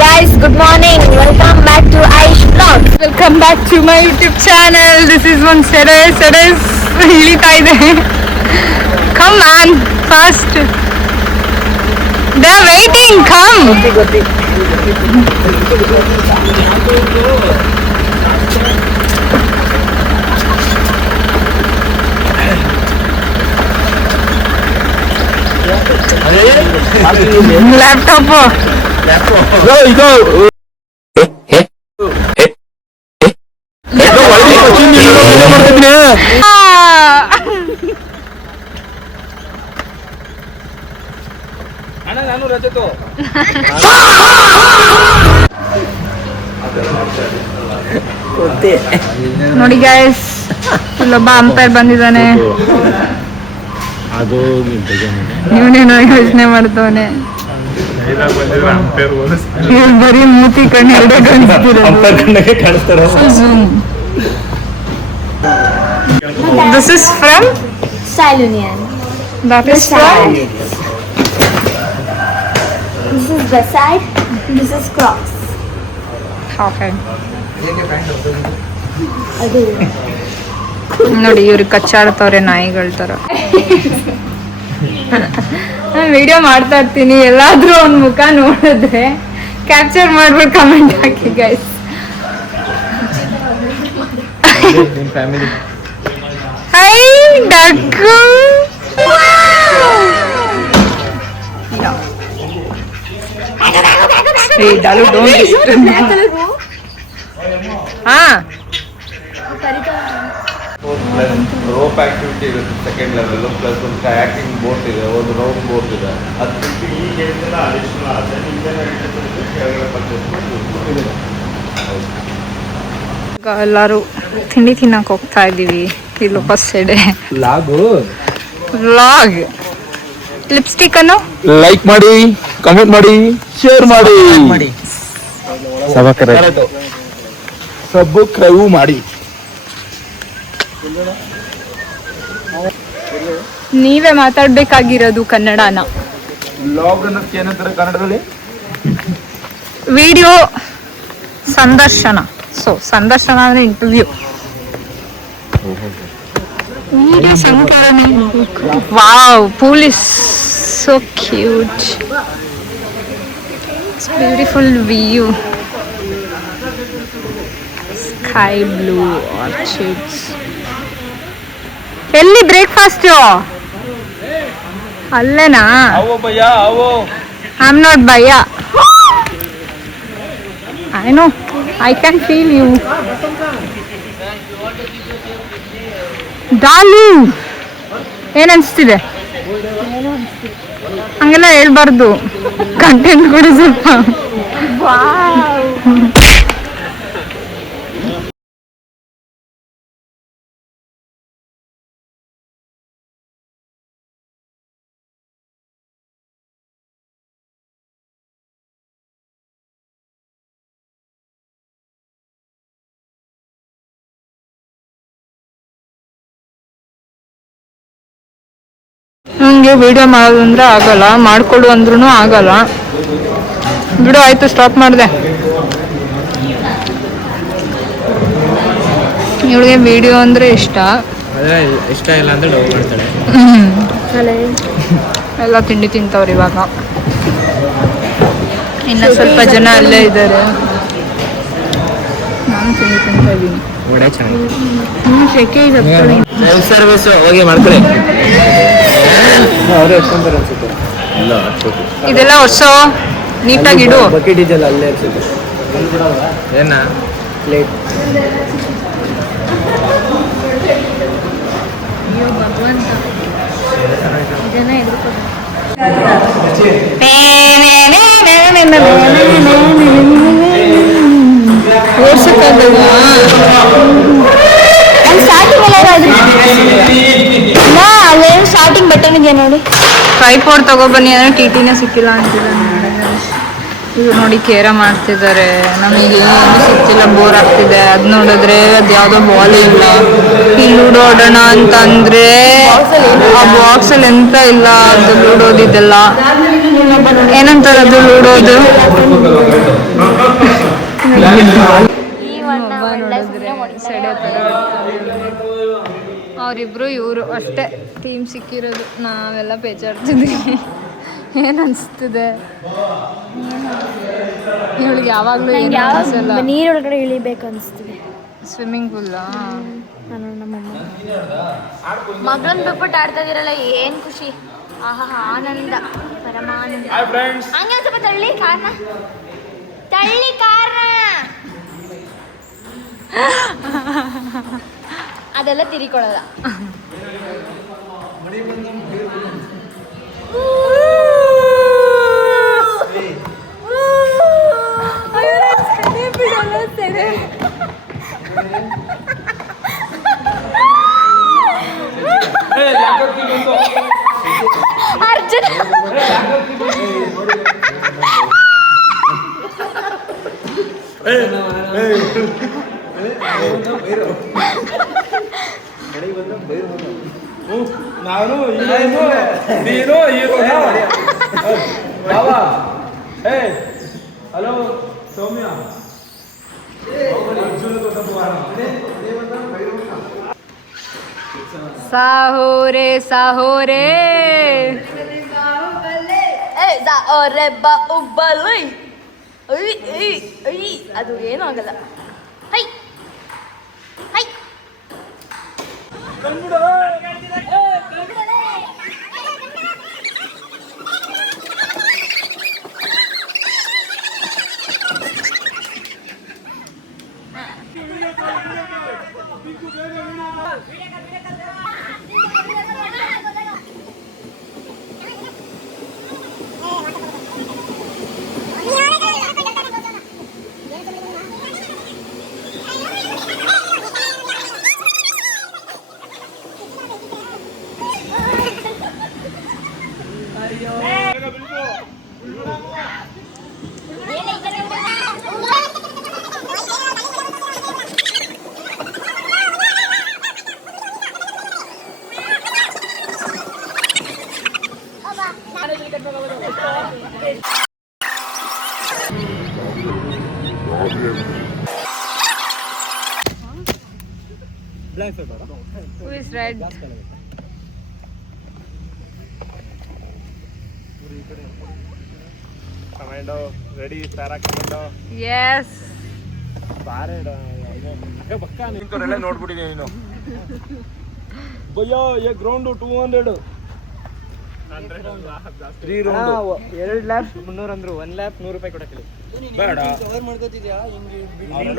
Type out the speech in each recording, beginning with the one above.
Guys, good morning. Welcome back to Aish Vlog. Welcome back to my YouTube channel. This is one Seres ಇಳಿತಾ ಇದೆ. Come man, fast. They're waiting. Come. Laptop. Go. ನಾನು ರಜತು ನೋಡಿ guys, ಇಲ್ಲೊಬ್ಬ umpire ಬಂದಿದ್ದಾನೆ. ಇವನೇನೋ ಯೋಚನೆ ಮಾಡ್ತವನೆ. ಬರೀ ಮೂತಿ ಕಣ್ಣು ಎರಡೇ ಕಾಣಿಸ್ತಿರೋದು. This is from Style Union. that is from This is the side. This is Crocs. okay. ಅದು ನೋಡಿ ಇವ್ರು ಕಚ್ಚಾಡ್ತವ್ರೆ ನಾಯಿಗಳ ತರ. ನಾನು ವಿಡಿಯೋ ಮಾಡ್ತಾ ಇರ್ತೀನಿ, ಎಲ್ಲಾದ್ರೂ ಒಂದ್ ಮುಖ ನೋಡಿದ್ರೆ ಕ್ಯಾಪ್ಚರ್ ಮಾಡ್ಬಿಟ್ಟು comment hockey guys. High deck. Hey, Dalu, don't ಹಾ ರೋಪ್ ಆಕ್ಟಿವಿಟಿ ಇರುತ್ತೆ ಸೆಕೆಂಡ್ ಲೆವೆಲ್, ಪ್ಲಸ್ ಒಂದು ಕಯಾಕಿಂಗ್ ಬೋಟ್ ಇದೆ, ಒಂದು ರೌಂಡ್ ಬೋಟ್ ಇದೆ. ಅದು ಬಿಟ್ಟು ಈಗ ಹೇಳಿದ್ರೆ ಅಡಿಷನಲ್ ಆದರೆ ಎಲ್ಲರೂ ತಿಂಡಿ ತಿನ್ನಕ್ ಹೋಗ್ತಾ ಇದೀವಿ. ಇಲ್ಲಿ ಬಸ್ ಸೈಡ್ ವ್ಲಾಗ್. ಲಿಪ್ಸ್ಟಿಕ್ ಅನ್ನು ಲೈಕ್ ಮಾಡಿ, ಕಮೆಂಟ್ ಮಾಡಿ, ಶೇರ್ ಮಾಡಿ, ಸಬ್ಸ್ಕ್ರೈಬ್ ಮಾಡಿ. ನೀವೇ ಮಾತಾಡ್ಬೇಕಾಗಿರೋದು ಕನ್ನಡನ. ವ್ಲಾಗ್ ಅನ್ನೋದಕ್ಕೆ ಏನಂತಾರೆ ಕನ್ನಡದಲ್ಲಿ? ವಿಡಿಯೋ ಸಂದರ್ಶನ. ಸೊ ಸಂದರ್ಶನ ಅಂದ್ರೆ ಇಂಟರ್ವ್ಯೂ. ವಿಡಿಯೋ ಸಂಕಲನ. Wow, pool is so cute. It's beautiful view. Sky blue orchids. ಎಲ್ಲಿ ಬ್ರೇಕ್ಫಾಸ್ಟ್? ಅಲ್ಲೇನಾ? ಅವೋ ಭಯ್ಯ ಅವೋ. I'm not Baya. I know. I can feel you. Dalu. ಏನ್ ಅನ್ಸ್ತಿದೆ? ಹಂಗೆಲ್ಲ ಹೇಳ್ಬಾರ್ದು, ಕಂಟೆಂಟ್ ಕೂಡ ಸ್ವಲ್ಪ. ನನಗೆ ವಿಡಿಯೋ ಮಾಡೋದಂದ್ರೆ ಆಗಲ್ಲ, ಮಾಡ್ಕೊಡು ಅಂದ್ರೂ ಆಗಲ್ಲ. ಬಿಡು, ಆಯ್ತು, ಸ್ಟಾಪ್ ಮಾಡಿದೆ. ಇವಳಿಗೆ ವಿಡಿಯೋ ಅಂದರೆ ಇಷ್ಟ ಇಲ್ಲ ಅಂದ್ರೆ ಡೌ ಮಾಡ್ತಾಳೆ. ಎಲ್ಲ ತಿಂಡಿ ತಿಂತವ್ರು ಇವಾಗ. ಇನ್ನು ಸ್ವಲ್ಪ ಜನ ಅಲ್ಲೇ ಇದ್ದಾರೆ. ನಾನು ತಿಂಡಿ ತಿಂತಾ ಇದ್ದೀನಿ. ಒಡೆ ಚೆನ್ನಾಗಿ ಸೆಕೆ ಇದೆ. ಸೆಲ್ಫ್ ಸರ್ವಿಸ್ ಹೋಗಿ ಮಾಡ್ಕೊಳ್ಳಿ. ಅವರೇ ಎಷ್ಟೊಂತಾರೆ ಅನ್ಸುತ್ತೆ. ಇಲ್ಲ, ಇದೆಲ್ಲ ವರ್ಷ ನೀಟಾಗಿ ಇಡು. ಬಕೆಟ್ ಇದೆಯಲ್ಲ ಅಲ್ಲೇ ಅನ್ಸುತ್ತೆ. ಏನ ಪ್ಲೇಟ್ ಸ್ಟಾರ್ಟಿಂಗ್ ಬಟನ್ ಇದೆ ನೋಡಿ. ಟ್ರೈಪಾಡ್ ತಗೊಬನ್ನಿ ಅಂದ್ರೆ ಟಿಟಿನೇ ಸಿಕ್ಕಿಲ್ಲ ಅಂತಿಲ್ಲ. ಇದು ನೋಡಿ ಕೇರ ಮಾಡ್ತಿದ್ದಾರೆ. ನಮಗೆ ಏನು ಸಿಕ್ತಿಲ್ಲ, ಬೋರ್ ಆಗ್ತಿದೆ. ಅದ್ ನೋಡಿದ್ರೆ ಅದ್ ಯಾವ್ದೋ ಬಾಲ್ ಇಲ್ಲ. ಈ ಲೂಡೋ ಆಡೋಣ ಅಂತಂದ್ರೆ ಆ ಬಾಕ್ಸ್ ಅಲ್ಲಿ ಎಂತ ಇಲ್ಲ. ಅದು ಲೂಡೋದಿದೆಲ್ಲ ಏನಂತಾರೆ, ಅದು ಲೂಡೋದು ಅವರಿಬ್ರು ಇವರು ಅಷ್ಟೇ ಟೀಮ್ ಸಿಕ್ಕಿರೋದು. ನಾವೆಲ್ಲ ಬೇಜಾರ್ತಿದ್ವಿ. ಏನು ಅನಿಸ್ತಿದೆ ಇವಳಿಗೆ? ಯಾವಾಗಲೂ ಏನು ಅನಿಸಲ್ಲ. ನೀರೊಳಗಡೆ ಇಳಿಬೇಕು ಅನಿಸ್ತಿದೆ. ಸ್ವಿಮ್ಮಿಂಗ್ ಪೂಲಾ? ನಾನು ನಮ್ಮಮ್ಮ ಮಗಳನ್ನ ಬಿಟ್ಬಿಟ್ಟು ಆಡ್ತಾ ಇದೀರಲ್ಲ, ಏನು ಖುಷಿ. ಆಹಾ, ಆನಂದ, ಪರಮಾನಂದ. ಹಂಗೆ ಸ್ವಲ್ಪ ತಳ್ಳಿ ಕಾರ್ನ, ತಳ್ಳಿ ಕಾರ್ನ. ಅದೆಲ್ಲ ತಿರಿಕೊಳ್ಳಲ್ಲ. ಅರ್ಜುನ್ ನಾನು ನೀನು ಹಲೋ ಸೌಮ್ಯ ಸಾಹೋರೆ ಸಾಹೋರೆ ಬಾಹುಬಲಿ. ಅದು ಏನೂ ಆಗಲ್ಲ. High high Who is red? Commando ready, para commando. Yes. ನಿಂತವರೆಲ್ಲ ನೋಡ್ಬಿಟ್ಟಿದ್ದೀನಿ ನೀನು. ಭಯ್ಯ ಏ ಗ್ರೌಂಡ್ 200 3 ರೌಂಡ್ 2 ಲ್ಯಾಪ್ 300 ಅಂದ್ರು. 1 ಲ್ಯಾಪ್ 100 ರೂಪಾಯಿ ಕೊಡಕ್ಕೆ ಬೇಡ. ಕವರ್ ಮಾಡ್ಕೋತಿದ್ಯಾ? ಹಿಂಗೆ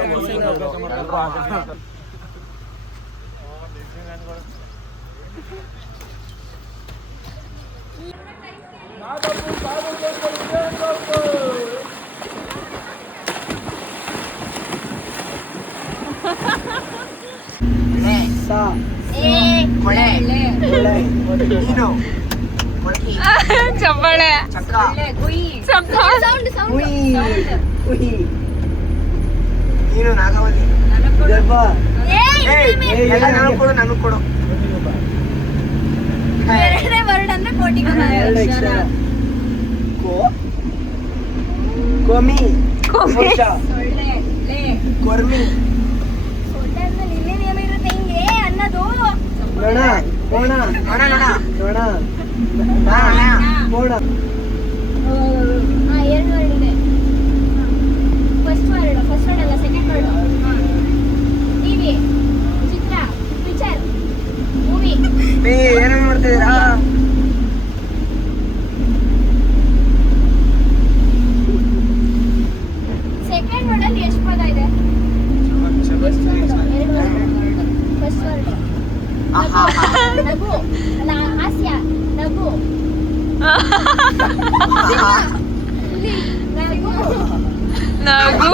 ಚಪ್ಪಾಳೆ. ನೀನು ನಾಗವಲ್ಲಿ ನಾನು ಕೊಡು ಎರಡನೇ ವರ್ಡ್ ಅಂದ್ರೆ ಕೋಟಿಗೆ ಕೋಮಿ ಕೊರ್ಮಿ ಸೊಳ್ಳೆ ಅಂದ್ರೆ ನಿನ್ನೆ ನಿಯಮ ಇರುತ್ತೆ ಹಿಂಗೆ ಅನ್ನೋದು. ನೋಣ ನೋಣ ನೋಣ ನೋಣ ನೋಣ. ಎರಡು ವರ್ಡ್ ಇದೆ. ಫಸ್ಟ್ ವರ್ಡ್ ಅಲ್ಲ, ಸೆಕೆಂಡ್ ವರ್ಡ್. ಟಿವಿ, ಚಿತ್ರ, ಪಿಕ್ಚರ್, ಮೂವಿ. ಏನೇನು ಮಾಡ್ತಿದ್ದೀರಾ? ಸೆಕೆಂಡ್ ವರ್ಡ್ ಅಲ್ಲಿ ಎಷ್ಟು ಪದ ಇದೆ? ಫಸ್ಟ್ ವರ್ಡ್ ನಗು ಅಲ್ಲ, ಹಾಸ್ಯ, ನಗು, ನಗು, ನಗು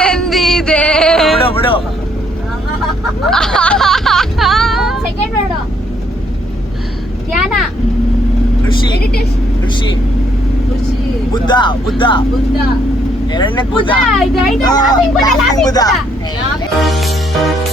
ಎಂದಿದೆ. ಬಿಡು ಸೆಕೆಂಡ್ ವರ್ಡ್ ಧ್ಯಾನ, ಋಷಿ ಮೆಡಿಟೇಷನ್, ಋಷಿ ಬುದ್ಧ ಬುದ್ಧ ಬುದ್ಧ, ಎರಡನೇ ಬುದ್ಧ, ಬುದ್ಧ ಇದು ಐದು, ಹಾ, laughing Buddha, laughing laughing Buddha. Buddha.